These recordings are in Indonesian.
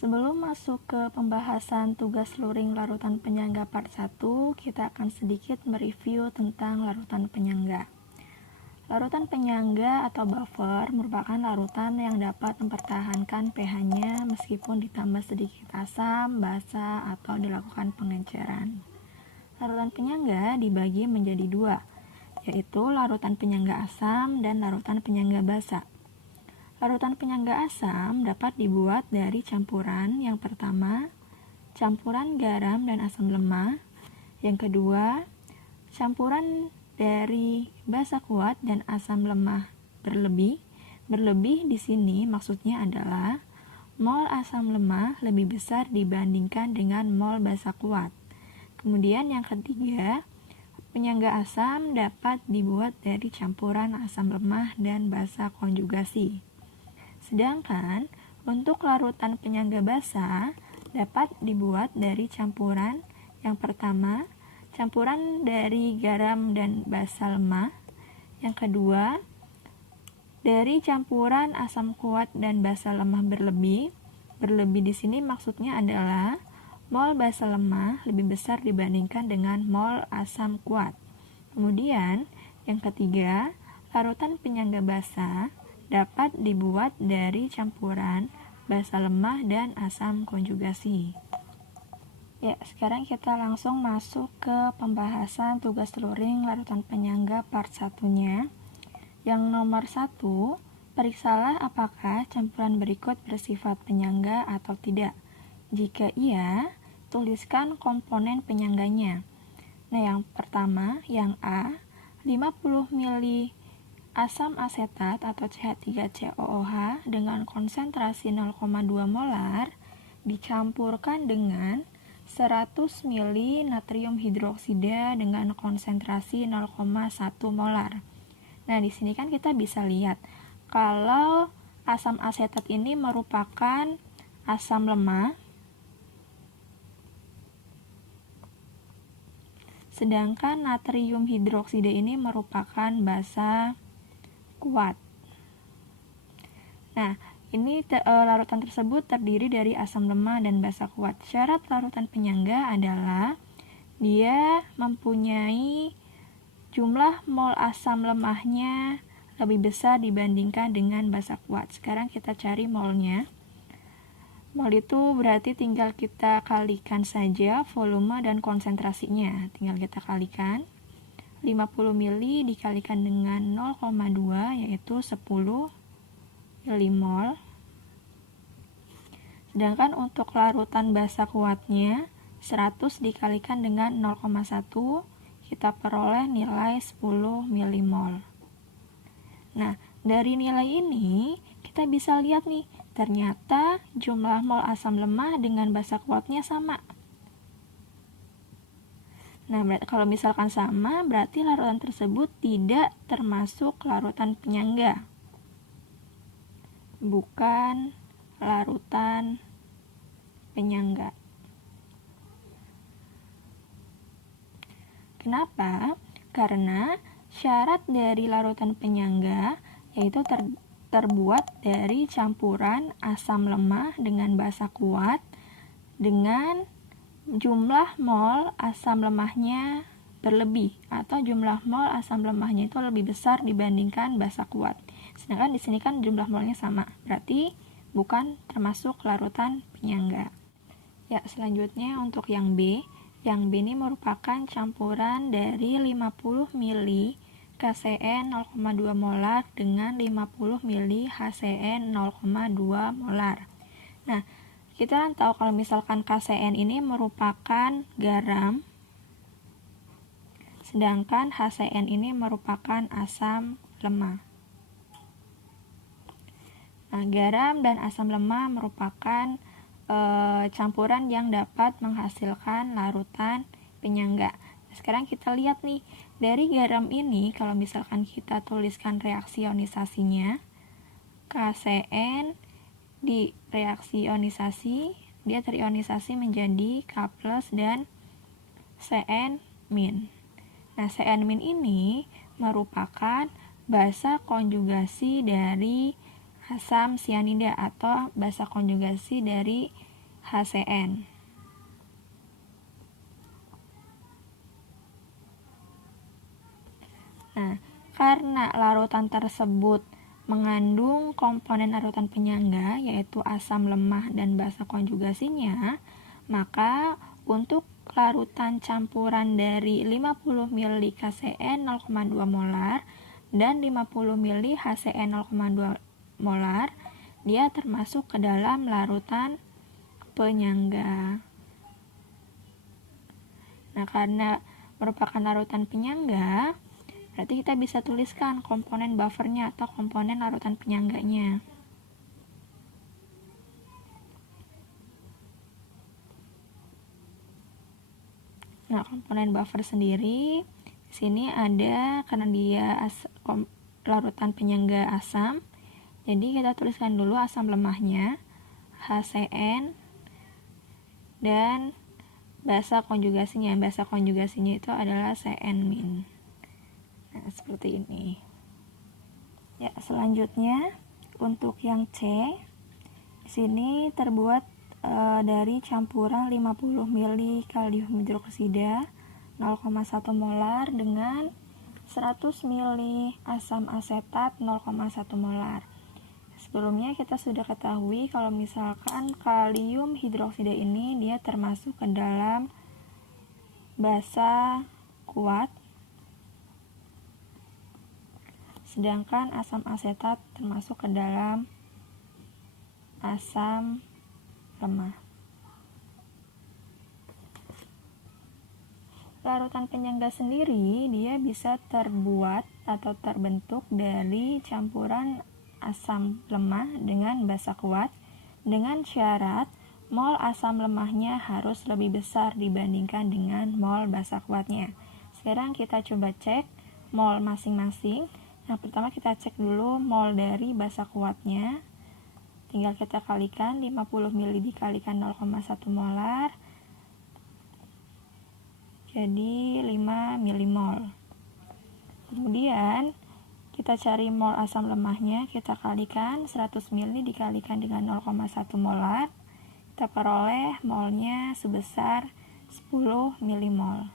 Sebelum masuk ke pembahasan tugas luring larutan penyangga part 1, kita akan sedikit mereview tentang larutan penyangga. Larutan penyangga atau buffer merupakan larutan yang dapat mempertahankan pH-nya meskipun ditambah sedikit asam, basa, atau dilakukan pengenceran. Larutan penyangga dibagi menjadi dua, yaitu larutan penyangga asam dan larutan penyangga basa. Larutan penyangga asam dapat dibuat dari campuran yang pertama, campuran garam dan asam lemah. Yang kedua, campuran dari basa kuat dan asam lemah berlebih. Berlebih di sini maksudnya adalah mol asam lemah lebih besar dibandingkan dengan mol basa kuat. Kemudian yang ketiga, penyangga asam dapat dibuat dari campuran asam lemah dan basa konjugasi. Sedangkan untuk larutan penyangga basa dapat dibuat dari campuran yang pertama, campuran dari garam dan basa lemah. Yang kedua, dari campuran asam kuat dan basa lemah berlebih. Berlebih di sini maksudnya adalah mol basa lemah lebih besar dibandingkan dengan mol asam kuat. Kemudian, yang ketiga, larutan penyangga basa dapat dibuat dari campuran basa lemah dan asam konjugasi. Ya, sekarang kita langsung masuk ke pembahasan tugas luring larutan penyangga part 1-nya. Yang nomor 1, periksalah apakah campuran berikut bersifat penyangga atau tidak. Jika iya, tuliskan komponen penyangganya. Nah, yang pertama, yang A, 50 ml asam asetat atau CH3COOH dengan konsentrasi 0,2 molar dicampurkan dengan 100 ml natrium hidroksida dengan konsentrasi 0,1 molar. Nah, di sini kan kita bisa lihat kalau asam asetat ini merupakan asam lemah, sedangkan natrium hidroksida ini merupakan basa kuat. Nah, ini larutan tersebut terdiri dari asam lemah dan basa kuat. Syarat larutan penyangga adalah dia mempunyai jumlah mol asam lemahnya lebih besar dibandingkan dengan basa kuat. Sekarang kita cari molnya. Mol itu berarti tinggal kita kalikan saja volume dan konsentrasinya. Tinggal kita kalikan. 50 ml dikalikan dengan 0,2 yaitu 10 milimol. Sedangkan untuk larutan basa kuatnya 100 dikalikan dengan 0,1 kita peroleh nilai 10 milimol. Nah, dari nilai ini kita bisa lihat nih, ternyata jumlah mol asam lemah dengan basa kuatnya sama. Nah, kalau misalkan sama, berarti larutan tersebut tidak termasuk larutan penyangga. Bukan larutan penyangga. Kenapa? Karena syarat dari larutan penyangga yaitu terbuat dari campuran asam lemah dengan basa kuat dengan jumlah mol asam lemahnya berlebih atau jumlah mol asam lemahnya itu lebih besar dibandingkan basa kuat. Sedangkan di sini kan jumlah molnya sama, berarti bukan termasuk larutan penyangga. Ya, selanjutnya untuk yang B. Yang B ini merupakan campuran dari 50 ml KCN 0,2 molar dengan 50 ml HCN 0,2 molar. Nah, kita kan tahu kalau misalkan KCN ini merupakan garam, sedangkan HCN ini merupakan asam lemah. Nah, garam dan asam lemah merupakan campuran yang dapat menghasilkan larutan penyangga. Nah, sekarang kita lihat nih, dari garam ini kalau misalkan kita tuliskan reaksi ionisasinya, KCN di reaksi ionisasi, dia terionisasi menjadi K+ dan Cn-. Nah, Cn- ini merupakan basa konjugasi dari asam sianida atau basa konjugasi dari HCN. Nah, karena larutan tersebut mengandung komponen larutan penyangga yaitu asam lemah dan basa konjugasinya, maka untuk larutan campuran dari 50 ml KCN 0,2 molar dan 50 ml HCN 0,2 molar, dia termasuk ke dalam larutan penyangga. Nah, karena merupakan larutan penyangga, berarti kita bisa tuliskan komponen buffernya atau komponen larutan penyangganya. Nah, komponen buffer sendiri di sini ada karena dia larutan penyangga asam. Jadi kita tuliskan dulu asam lemahnya HCN dan basa konjugasinya. Basa konjugasinya itu adalah CN-. Nah, seperti ini. Ya, selanjutnya untuk yang C, di sini terbuat dari campuran 50 ml kalium hidroksida 0,1 molar dengan 100 ml asam asetat 0,1 molar. Sebelumnya kita sudah ketahui kalau misalkan kalium hidroksida ini dia termasuk ke dalam basa kuat, sedangkan asam asetat termasuk ke dalam asam lemah. Larutan penyangga sendiri dia bisa terbuat atau terbentuk dari campuran asam lemah dengan basa kuat dengan syarat mol asam lemahnya harus lebih besar dibandingkan dengan mol basa kuatnya. Sekarang kita coba cek mol masing-masing. Yang pertama kita cek dulu mol dari basa kuatnya. Tinggal kita kalikan 50 ml dikalikan 0,1 molar. Jadi 5 milimol. Kemudian kita cari mol asam lemahnya, kita kalikan 100 ml dikalikan dengan 0,1 molar. Kita peroleh molnya sebesar 10 milimol.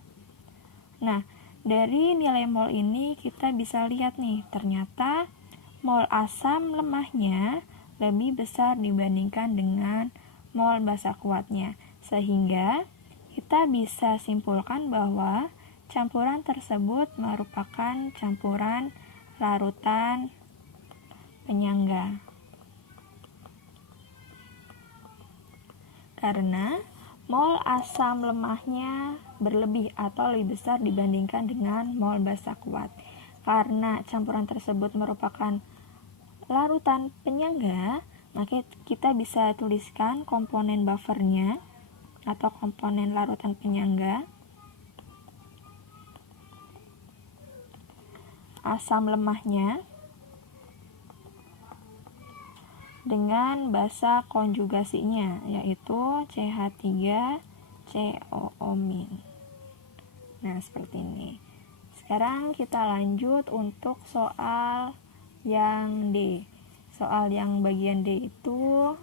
Nah, dari nilai mol ini kita bisa lihat nih, ternyata mol asam lemahnya lebih besar dibandingkan dengan mol basa kuatnya, sehingga kita bisa simpulkan bahwa campuran tersebut merupakan campuran larutan penyangga. Karena mol asam lemahnya berlebih atau lebih besar dibandingkan dengan mol basa kuat. Karena campuran tersebut merupakan larutan penyangga, maka kita bisa tuliskan komponen buffernya atau komponen larutan penyangga. Asam lemahnya dengan basa konjugasinya yaitu CH3COO-. Nah, seperti ini. Sekarang kita lanjut untuk soal yang D. Soal yang bagian D itu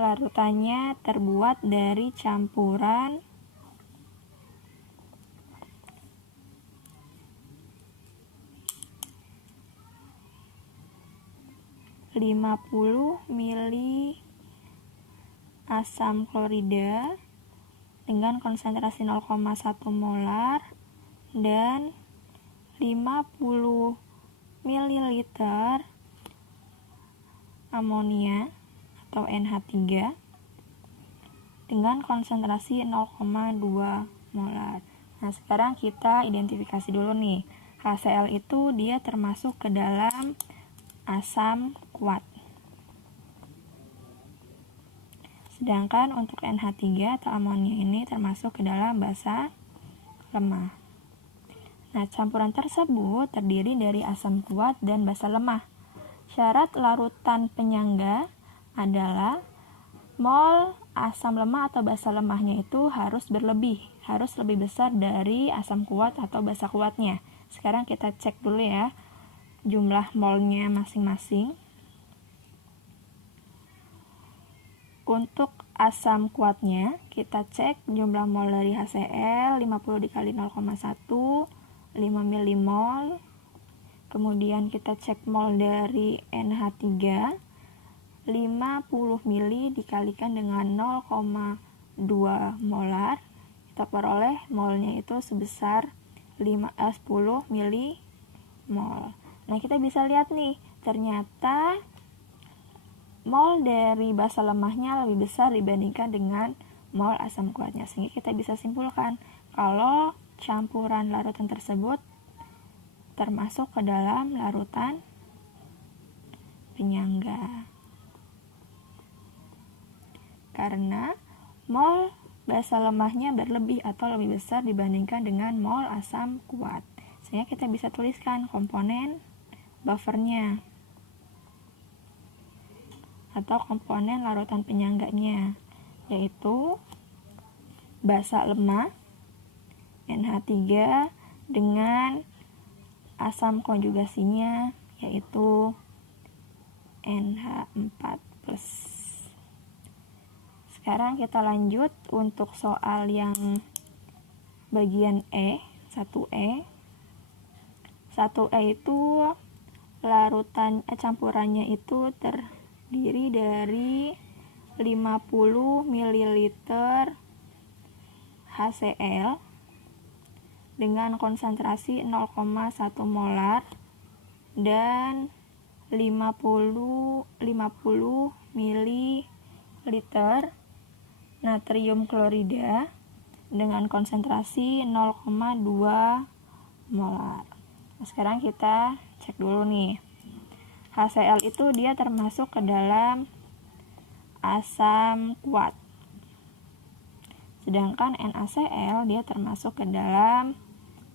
larutannya terbuat dari campuran 50 ml asam klorida dengan konsentrasi 0,1 molar dan 50 ml amonia atau NH3 dengan konsentrasi 0,2 molar. Nah, sekarang kita identifikasi dulu nih. HCl itu dia termasuk ke dalam asam kuat. Sedangkan untuk NH3 atau amonia ini termasuk ke dalam basa lemah. Nah, campuran tersebut terdiri dari asam kuat dan basa lemah. Syarat larutan penyangga adalah mol asam lemah atau basa lemahnya itu harus berlebih, harus lebih besar dari asam kuat atau basa kuatnya. Sekarang kita cek dulu ya jumlah molnya masing-masing. Untuk asam kuatnya, kita cek jumlah mol dari HCl 50 dikali 0,1, 5 milimol. Kemudian kita cek mol dari NH3, 50 mili dikalikan dengan 0,2 molar. Kita peroleh molnya itu sebesar 10 milimol. Nah, kita bisa lihat nih, ternyata mol dari basa lemahnya lebih besar dibandingkan dengan mol asam kuatnya. Sehingga kita bisa simpulkan kalau campuran larutan tersebut termasuk ke dalam larutan penyangga. Karena mol basa lemahnya berlebih atau lebih besar dibandingkan dengan mol asam kuat. Sehingga kita bisa tuliskan komponen buffernya atau komponen larutan penyangganya, yaitu basa lemah NH3 dengan asam konjugasinya yaitu NH4+. Sekarang kita lanjut untuk soal yang bagian E, 1E. 1E itu larutan campurannya itu terdiri dari 50 ml HCl dengan konsentrasi 0,1 molar dan 50 ml natrium klorida dengan konsentrasi 0,2 molar. Nah, sekarang kita cek dulu nih. HCl itu dia termasuk ke dalam asam kuat. Sedangkan NaCl dia termasuk ke dalam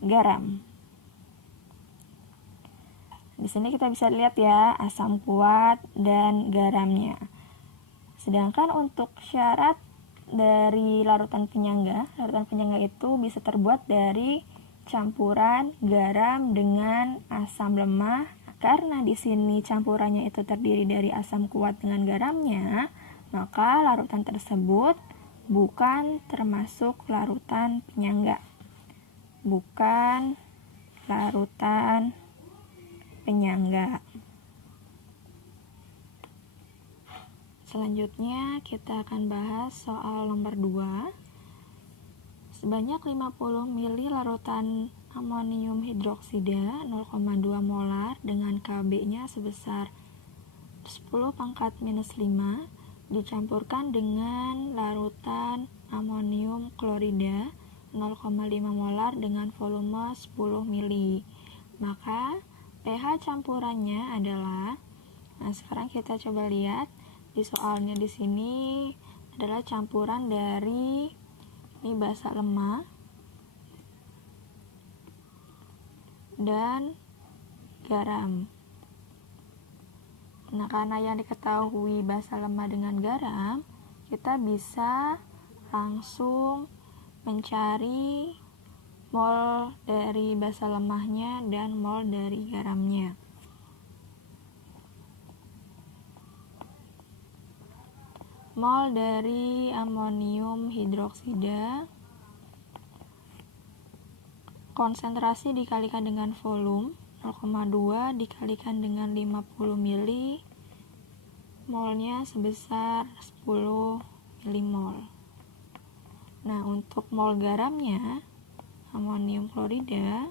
garam. Di sini kita bisa lihat ya asam kuat dan garamnya. Sedangkan untuk syarat dari larutan penyangga itu bisa terbuat dari campuran garam dengan asam lemah. Karena di sini campurannya itu terdiri dari asam kuat dengan garamnya, maka larutan tersebut bukan termasuk larutan penyangga. Bukan larutan penyangga. Selanjutnya kita akan bahas soal nomor 2. Sebanyak 50 ml larutan amonium hidroksida 0,2 molar dengan Kb-nya sebesar 10⁻⁵ dicampurkan dengan larutan amonium klorida 0,5 molar dengan volume 10 ml. Maka pH campurannya adalah, nah sekarang kita coba lihat di soalnya di sini adalah campuran dari ini basa lemah dan garam. Nah, karena yang diketahui basa lemah dengan garam, kita bisa langsung mencari mol dari basa lemahnya dan mol dari garamnya. Mol dari amonium hidroksida, konsentrasi dikalikan dengan volume 0,2 dikalikan dengan 50 ml, molnya sebesar 10 milimol. Nah, untuk mol garamnya amonium klorida,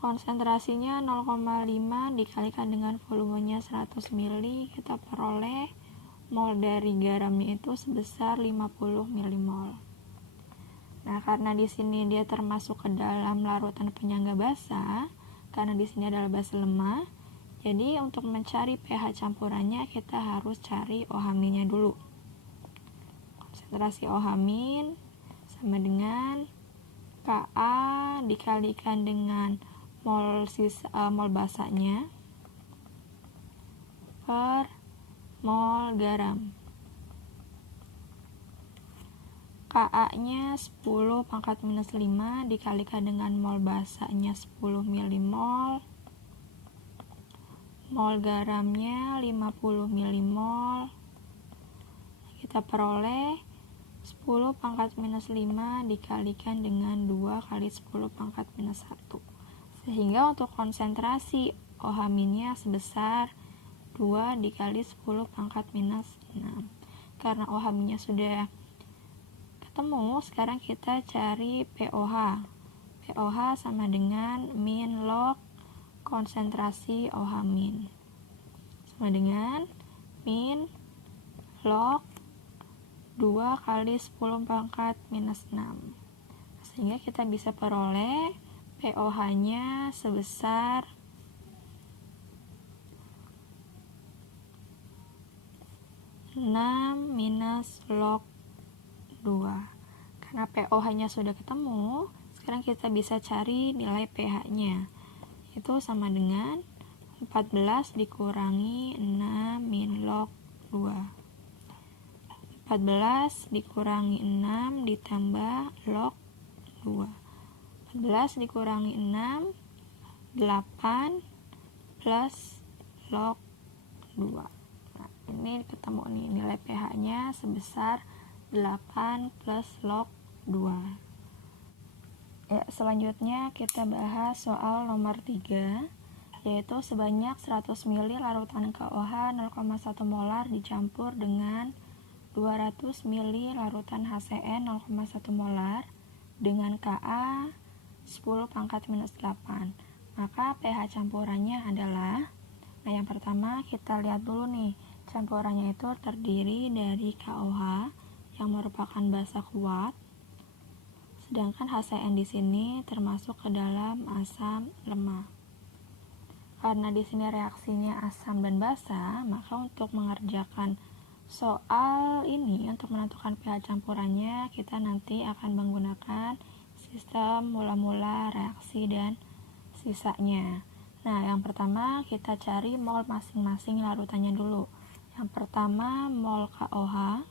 konsentrasinya 0,5 dikalikan dengan volumenya 100 ml, kita peroleh mol dari garamnya itu sebesar 50 milimol. Nah, karena di sini dia termasuk ke dalam larutan penyangga basa, karena di sini adalah basa lemah, jadi untuk mencari pH campurannya kita harus cari OH-nya dulu. Konsentrasi OH- sama dengan Ka dikalikan dengan mol basanya per mol garam. Ka-nya 10⁻⁵ dikalikan dengan mol basanya 10 milimol, mol garamnya 50 milimol. kita peroleh 10 pangkat minus 5 dikalikan dengan 2 kali 10 pangkat minus 1. Sehingga untuk konsentrasi OH- sebesar 2 dikali 10 pangkat minus 6. Karena OH- sudah ketemu, sekarang kita cari POH. POH sama dengan min log konsentrasi OH-. Sama dengan min log 2 kali 10 pangkat minus 6. Sehingga kita bisa peroleh POH-nya sebesar 6 minus log 2. Karena POH-nya sudah ketemu, sekarang kita bisa cari nilai pH-nya. Itu sama dengan 14 dikurangi 6 min log 2. 14 dikurangi 6 ditambah log 2. 14 dikurangi 6, 8 plus log 2. Nah, ini ketemu nih nilai pH-nya sebesar 8 plus log 2. Ya, selanjutnya kita bahas soal nomor 3, yaitu sebanyak 100 ml larutan KOH 0,1 molar dicampur dengan 200 ml larutan HCN 0,1 molar dengan Ka 10 pangkat minus 8. Maka pH campurannya adalah, nah yang pertama kita lihat dulu nih, campurannya itu terdiri dari KOH yang merupakan basa kuat, sedangkan HCN di sini termasuk ke dalam asam lemah. Karena di sini reaksinya asam dan basa, maka untuk mengerjakan soal ini, untuk menentukan pH campurannya, kita nanti akan menggunakan sistem mula-mula, reaksi, dan sisanya. Nah, yang pertama kita cari mol masing-masing larutannya dulu. Yang pertama mol KOH,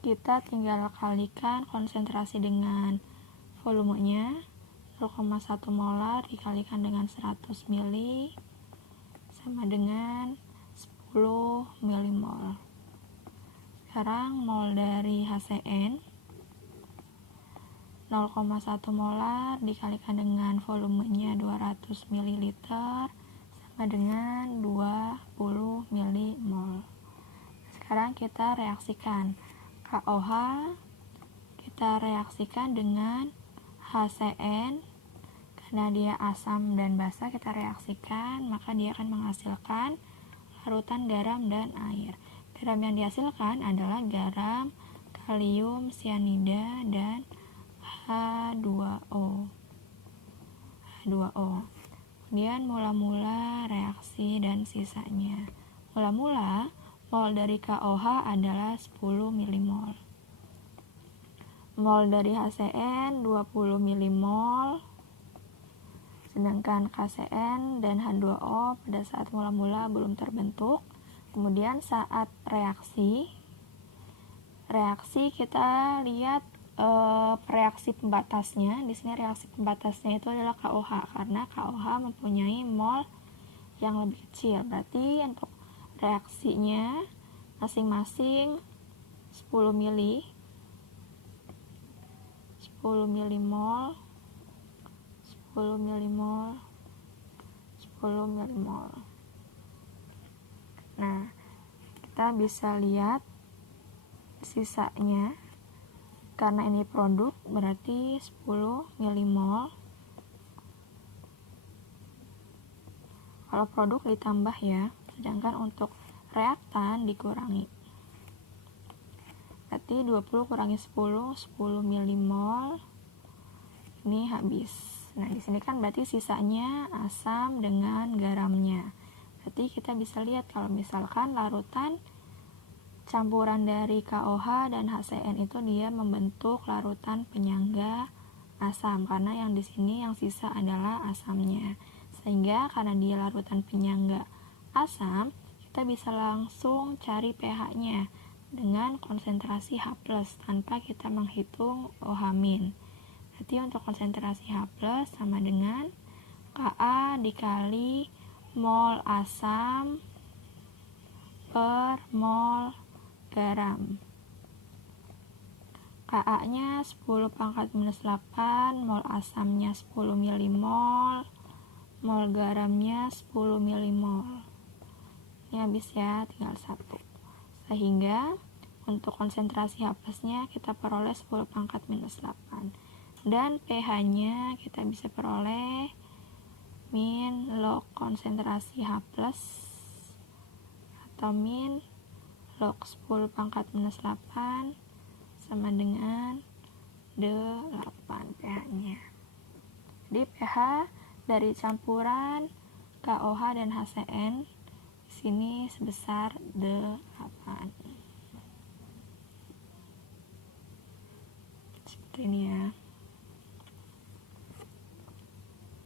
kita tinggal kalikan konsentrasi dengan volumenya, 0,1 molar dikalikan dengan 100 ml sama dengan 10 milimol. Sekarang mol dari HCN 0,1 molar dikalikan dengan volumenya 200 ml sama dengan 20 milimol. Sekarang kita reaksikan KOH, kita reaksikan dengan HCN. Karena dia asam dan basa, kita reaksikan, maka dia akan menghasilkan larutan garam dan air. Garam yang dihasilkan adalah garam, kalium sianida, dan H2O. Kemudian mula-mula, reaksi, dan sisanya. Mula-mula, mol dari KOH adalah 10 milimol. Mol dari HCN 20 milimol. Sedangkan KCN dan H2O pada saat mula-mula belum terbentuk. Kemudian saat reaksi kita lihat reaksi pembatasnya. Di sini reaksi pembatasnya itu adalah KOH, karena KOH mempunyai mol yang lebih kecil. Berarti untuk reaksinya masing-masing 10 milimol. Nah, kita bisa lihat sisanya. Karena ini produk, berarti 10 milimol. Kalau produk ditambah ya, sedangkan untuk reaktan dikurangi. Berarti 20 kurangi 10 milimol. Ini habis. Nah, di sini kan berarti sisanya asam dengan garamnya. Berarti kita bisa lihat kalau misalkan larutan campuran dari KOH dan HCN itu dia membentuk larutan penyangga asam, karena yang di sini yang sisa adalah asamnya. Sehingga karena dia larutan penyangga asam, kita bisa langsung cari pH-nya dengan konsentrasi H+ tanpa kita menghitung OH-. Berarti untuk konsentrasi H+ sama dengan Ka dikali mol asam per mol garam. Ka-nya 10 pangkat minus 8, mol asamnya 10 milimol, mol garamnya 10 milimol. Ini habis ya, tinggal 1. Sehingga untuk konsentrasi H nya kita peroleh 10 pangkat minus 8. Dan pH-nya kita bisa peroleh min log konsentrasi H plus atau min log 10 pangkat minus 8 sama dengan 8 pH-nya. Jadi pH dari campuran KOH dan HCN di sini sebesar 8. Seperti ini ya.